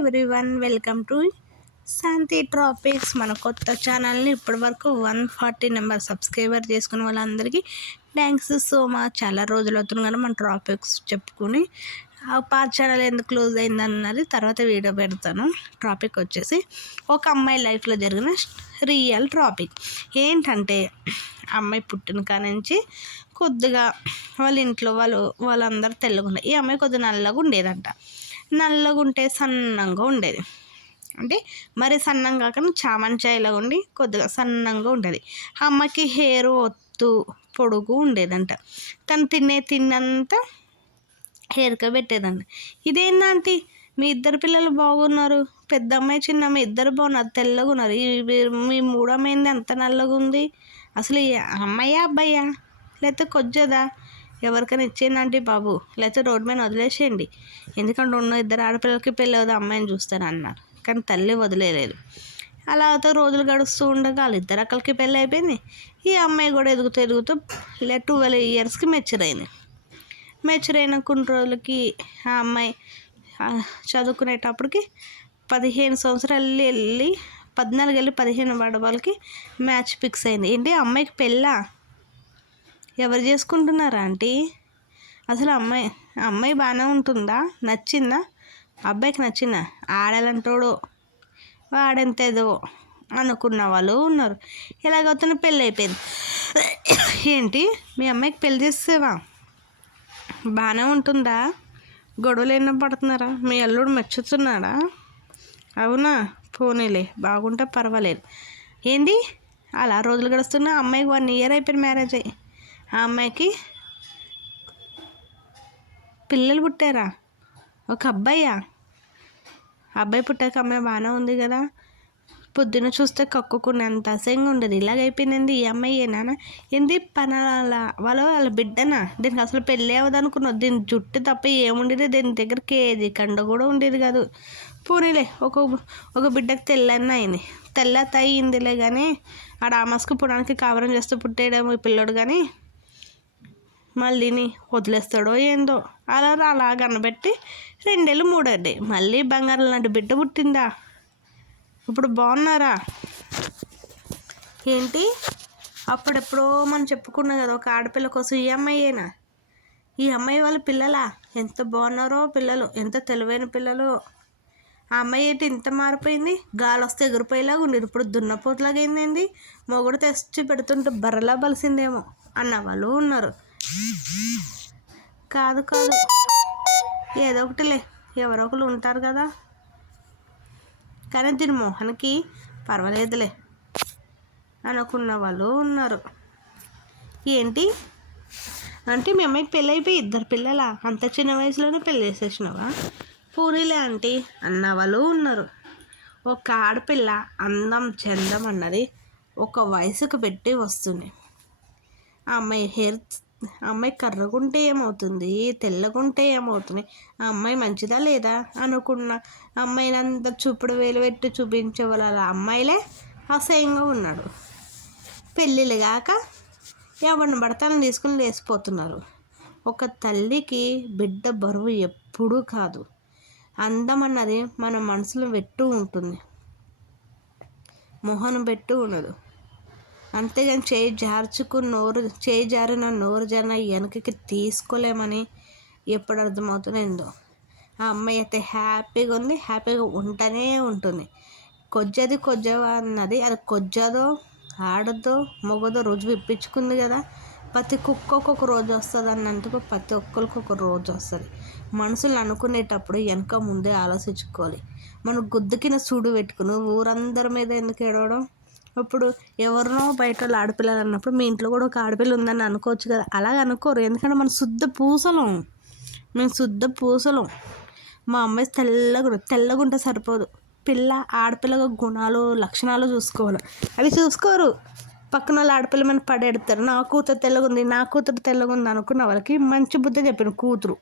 Everyone welcome to Shanti tropics మన కొత్త ఛానల్ని ఇప్పటివరకు వన్ ఫార్టీ నెంబర్ సబ్స్క్రైబర్ చేసుకున్న వాళ్ళందరికీ థ్యాంక్స్ సో మచ్ చాలా రోజులు అవుతుంది కానీ మన ట్రాపిక్స్ చెప్పుకుని. ఆ పాత ఛానల్ ఎందుకు క్లోజ్ అయిందన్నది తర్వాత వీడియో పెడతాను. టాపిక్ వచ్చేసి ఒక అమ్మాయి లైఫ్లో జరిగిన రియల్ టాపిక్ ఏంటంటే అమ్మాయి పుట్టిన కాడ నుంచి కొద్దిగా వాళ్ళ ఇంట్లో వాళ్ళు వాళ్ళందరూ తెల్లగా ఉండే ఈ అమ్మాయి కొద్దిగా నల్లగా ఉండేదంట నల్లగా ఉంటే సన్నంగా ఉండేది. అంటే మరి సన్నంగా కాకుండా చామంచాయిలాగా ఉండి కొద్దిగా సన్నంగా ఉండేది. అమ్మకి హెయిర్ ఒత్తు పొడుగు ఉండేదంట. తను తినే తిన్నంత హెయిర్గా పెట్టేదంట. ఇదేంటంటే మీ ఇద్దరు పిల్లలు బాగున్నారు. పెద్ద అమ్మాయి చిన్న అమ్మాయి ఇద్దరు బాగున్నారు. తెల్లగా ఉన్నారు. మీ మూడు ఎంత అంత నల్లగా ఉంది అసలు అమ్మాయా అబ్బాయా? లేకపోతే కొజ్జదా? ఎవరికైనా ఇచ్చేయండి బాబు. లేకపోతే రోడ్ మీద వదిలేసేయండి. ఎందుకంటే ఉన్న ఇద్దరు ఆడపిల్లలకి పెళ్ళి అవుతుంది అమ్మాయిని చూస్తాను అన్నారు కానీ తల్లి వదిలేలేదు. అలా అయితే రోజులు గడుస్తూ ఉండగా వాళ్ళిద్దరు అక్కలకి పెళ్ళి అయిపోయింది. ఈ అమ్మాయి కూడా ఎదుగుతూ ఎదుగుతూ ఇలా ట్వెల్వ్ ఇయర్స్కి మెచ్యూర్ అయింది. మెచ్యూర్ అయిన కొన్ని రోజులకి ఆ అమ్మాయి చదువుకునేటప్పటికి పదిహేను సంవత్సరాలు వెళ్ళి పద్నాలుగు వెళ్ళి పదిహేను పడ్డ మ్యాచ్ ఫిక్స్ అయింది. ఏంటి అమ్మాయికి పెళ్ళా? ఎవరు చేసుకుంటున్నారా ఆంటీ? అసలు అమ్మాయి అమ్మాయి బాగానే ఉంటుందా? నచ్చిందా? అబ్బాయికి నచ్చిందా? ఆడాలంటాడు. వాడెంతేదో అనుకున్న వాళ్ళు ఉన్నారు. ఇలాగవుతున్న పెళ్ళి అయిపోయింది. ఏంటి? మీ అమ్మాయికి పెళ్ళి చేసేవా? బాగానే ఉంటుందా? గొడవలు ఎన్నో పడుతున్నారా? మీ అల్లుడు మెచ్చుతున్నాడా? అవునా? పోనీలే బాగుంటే పర్వాలేదు. ఏంది? అలా రోజులు గడుస్తున్నా అమ్మాయికి వన్ ఇయర్ అయిపోయిన మ్యారేజ్ అయ్యి ఆ అమ్మాయికి? పిల్లలు పుట్టారా? ఒక అబ్బాయా? అబ్బాయి పుట్టాక అమ్మాయి బాగానే ఉంది కదా? పొద్దున చూస్తే కక్కుకున్నంత అసహ్యంగా ఉండదు. ఇలాగైపోయింది ఈ అమ్మాయి ఏనా ఏంది? పనాల వాళ్ళ వాళ్ళ బిడ్డనా? దీనికి అసలు పెళ్ళి అవ్వదు అనుకున్నావు దీని జుట్టు తప్ప ఏముండేది? దీని దగ్గర కేజీ కండ కూడా ఉండేది కాదు. పోనీలే ఒక ఒక బిడ్డకు తెల్లన్న అయింది. తెల్ల అయిందిలే కానీ ఆడ ఆమస్కు పుడానికి కావరం చేస్తూ పుట్టేయడం ఈ పిల్లడు కానీ మళ్ళీని వదిలేస్తాడో ఏందో. అలా అలా కనబెట్టి రెండేళ్ళు మూడేళ్ళు. మళ్ళీ బంగారం లాంటి బిడ్డ పుట్టిందా? ఇప్పుడు బాగున్నారా? ఏంటి? అప్పుడెప్పుడో మనం చెప్పుకున్నాం కదా ఒక ఆడపిల్ల కోసం ఈ అమ్మాయేనా ఈ అమ్మాయి వాళ్ళ పిల్లలా? ఎంత బాగున్నారో పిల్లలు ఎంత తెలివైన పిల్లలు. ఆ అమ్మాయి ఏంటి ఇంత మారిపోయింది? గాలి వస్తే ఎగిరిపోయేలాగా ఉండేది ఇప్పుడు దున్నపోతులాగా ఏంది? మొగుడు తెచ్చి పెడుతుంటే బర్రలా బలిసిందేమో అన్న వాళ్ళు ఉన్నారు. కాదు కాదు. ఏదో ఒకటిలే. ఎవరో ఒకరు ఉంటారు కదా. కానీ దీని మోహన్కి పర్వాలేదులే. అనుకున్న వాళ్ళు ఉన్నారు. ఏంటి? అంటే మీ అమ్మాయికి పెళ్ళి అయిపోయి ఇద్దరు పిల్లలా? అంత చిన్న వయసులోనే పెళ్ళి చేసేసినావా? పూరీలే ఆంటీ అన్న వాళ్ళు ఉన్నారు. ఒక ఆడపిల్ల అందం చందం అన్నది ఒక వయసుకు పెట్టి వస్తుంది. ఆ అమ్మాయి హెయిర్ అమ్మాయి కర్రగుంటే ఏమవుతుంది? తెల్లగుంటే ఏమవుతుంది? ఆ అమ్మాయి మంచిదా లేదా? అనుకున్న అమ్మాయిని అంత చూపుడు వేలు పెట్టి చూపించే అమ్మాయిలే అసహ్యంగా ఉన్నాడు. పెళ్ళిళ్ళు కాక ఎవరిని పడతాను తీసుకుని లేసిపోతున్నారు ఒక తల్లికి బిడ్డ బరువు ఎప్పుడూ కాదు. అందం అన్నది మన మనసులో పెట్టు ఉంటుంది. మొహం పెట్టు ఉండదు. అంతేగాని చేయి జార్చుకు నోరు చేయి జారిన నోరు జన వెనకకి తీసుకోలేమని ఎప్పుడు అర్థమవుతుందో ఆ అమ్మాయి అయితే హ్యాపీగా ఉంది హ్యాపీగా ఉంటూనే ఉంటుంది. కొజ్జది కొజ్జవా అన్నది అది కొజ్జదో ఆడదో మొగదో రోజు విప్పించుకుంది కదా. ప్రతి కుక్క ఒక్కొక్క రోజు వస్తుంది అన్నందుకు ప్రతి ఒక్కరికి ఒక రోజు వస్తుంది. మనుషులు అనుకునేటప్పుడు వెనక ముందే ఆలోచించుకోవాలి. మనం గుద్దుకిన సూడు పెట్టుకుని ఊరందరి మీద ఎందుకు ఏడవడం? ఇప్పుడు ఎవరినో బయట వాళ్ళు ఆడపిల్లలు అన్నప్పుడు మీ ఇంట్లో కూడా ఒక ఆడపిల్ల ఉందని అనుకోవచ్చు కదా. అలాగ అనుకోరు. ఎందుకంటే మనం శుద్ధ పూసలం. మేము శుద్ధ పూసలం. మా అమ్మాయి తెల్లగా తెల్లగా ఉంటే సరిపోదు. పిల్ల ఆడపిల్ల గుణాలు లక్షణాలు చూసుకోవాలి. అవి చూసుకోరు. పక్కన వాళ్ళు ఆడపిల్ల మీద పడేడతారు. నా కూతురు తెల్లగా ఉంది నా కూతురు తెల్లగుంది అనుకున్న వాళ్ళకి మంచి బుద్ధి చెప్పిన కూతురు.